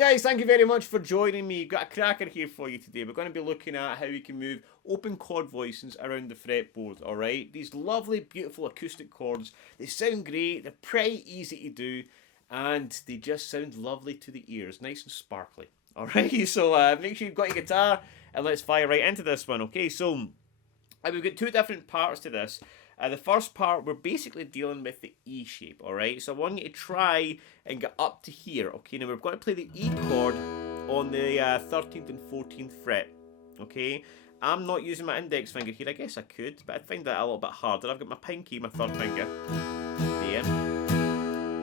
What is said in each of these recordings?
guys, thank you very much for joining me. Got a cracker here for you today. We're going to be looking at how we can move open chord voicings around the fretboard, alright? These lovely, beautiful acoustic chords, they sound great, they're pretty easy to do, and they just sound lovely to the ears, nice and sparkly. Alright, so make sure you've got your guitar, and let's fire right into this one, okay? So, we've got two different parts to this. The first part, we're basically dealing with the E shape, alright? So I want you to try and get up to here, okay? Now we're going to play the E chord on the 13th and 14th fret, okay? I'm not using my index finger here. I guess I could, but I'd find that a little bit harder. I've got my pinky, my third finger, there.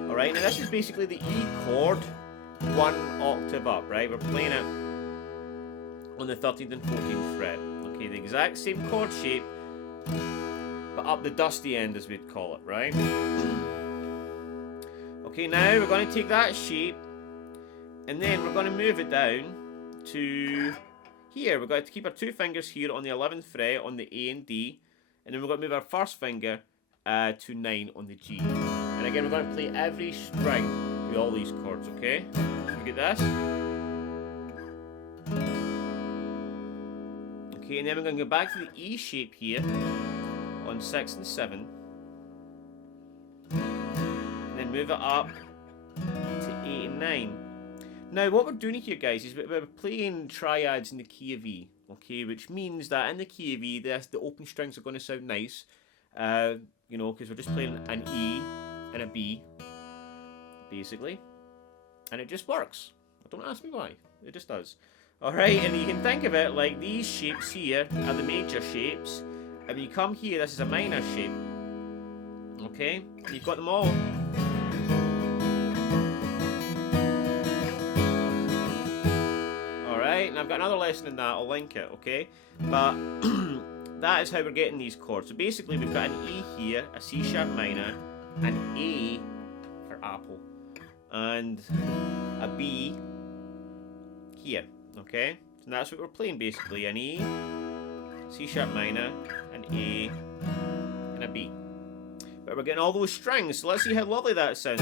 Alright, now this is basically the E chord, one octave up, right? We're playing it on the 13th and 14th fret, okay? The exact same chord shape, but up the dusty end, as we'd call it, right? Okay, now we're going to take that shape, and then we're going to move it down to here. We're going to keep our two fingers here on the 11th fret on the A and D, and then we're going to move our first finger to 9 on the G. And again, we're going to play every string with all these chords, okay? So we get this. Okay, and then we're going to go back to the E shape here on 6 and 7, and then move it up to 8 and 9. Now what we're doing here, guys, is we're playing triads in the key of E, okay, which means that in the key of E, the open strings are going to sound nice, you know, because we're just playing an E and a B, basically, and it just works. Don't ask me why, it just does. Alright, and you can think of it like these shapes here are the major shapes, and when you come here, this is a minor shape. Okay? You've got them all. Alright, and I've got another lesson in that, I'll link it, okay? But that is how we're getting these chords. So basically we've got an E here, a C sharp minor, an A for apple, and a B here, okay? And that's what we're playing basically, an E, C sharp minor, an A, and a B. But we're getting all those strings, so let's see how lovely that sounds.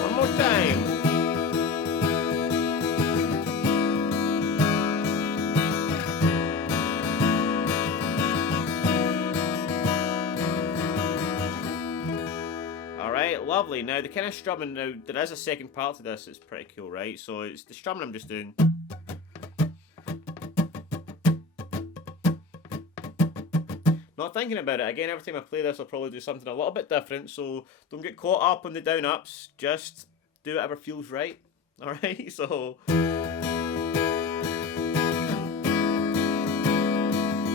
One more time. Lovely. Now the kind of strumming, now there is a second part to this that's pretty cool, right? So it's the strumming I'm just doing. Not thinking about it. Again, every time I play this I'll probably do something a little bit different, so don't get caught up on the down ups, just do whatever feels right. Alright, so we're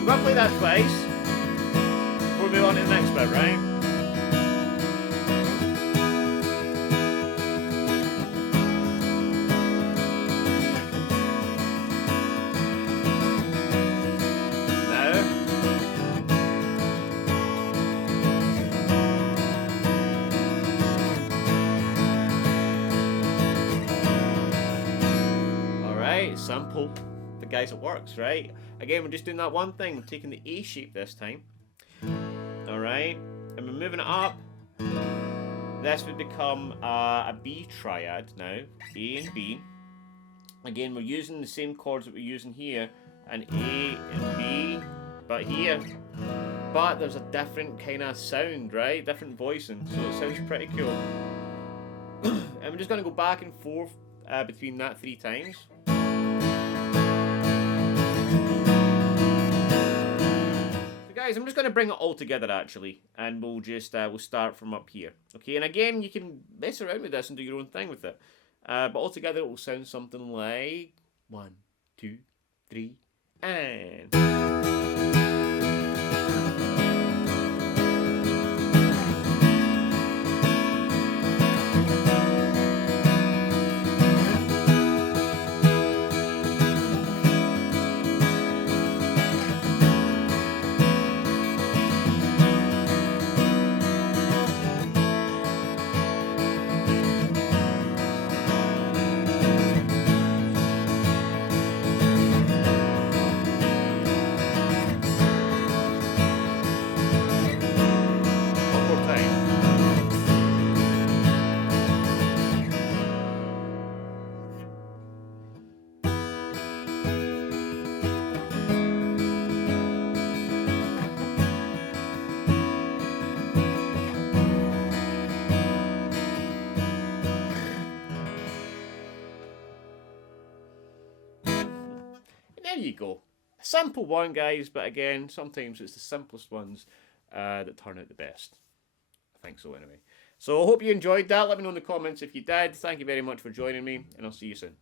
going to play that twice before we move on to the next bit, right? Simple, but guys, it works, right? Again, we're just doing that one thing. We're taking the A shape this time, alright, and we're moving it up. This would become a B triad now, A and B. Again, we're using the same chords that we're using here, an A and B, but here. But there's a different kind of sound, right? Different voicing, so it sounds pretty cool. And we're just going to go back and forth between that 3 times. Guys, I'm just going to bring it all together actually, and we'll just we'll start from up here, okay? And again, you can mess around with this and do your own thing with it, but all together it will sound something like 1, 2, 3, and. there you go. A simple one, guys, but again, sometimes it's the simplest ones that turn out the best. I think so, anyway. So I hope you enjoyed that. Let me know in the comments if you did. Thank you very much for joining me, and I'll see you soon.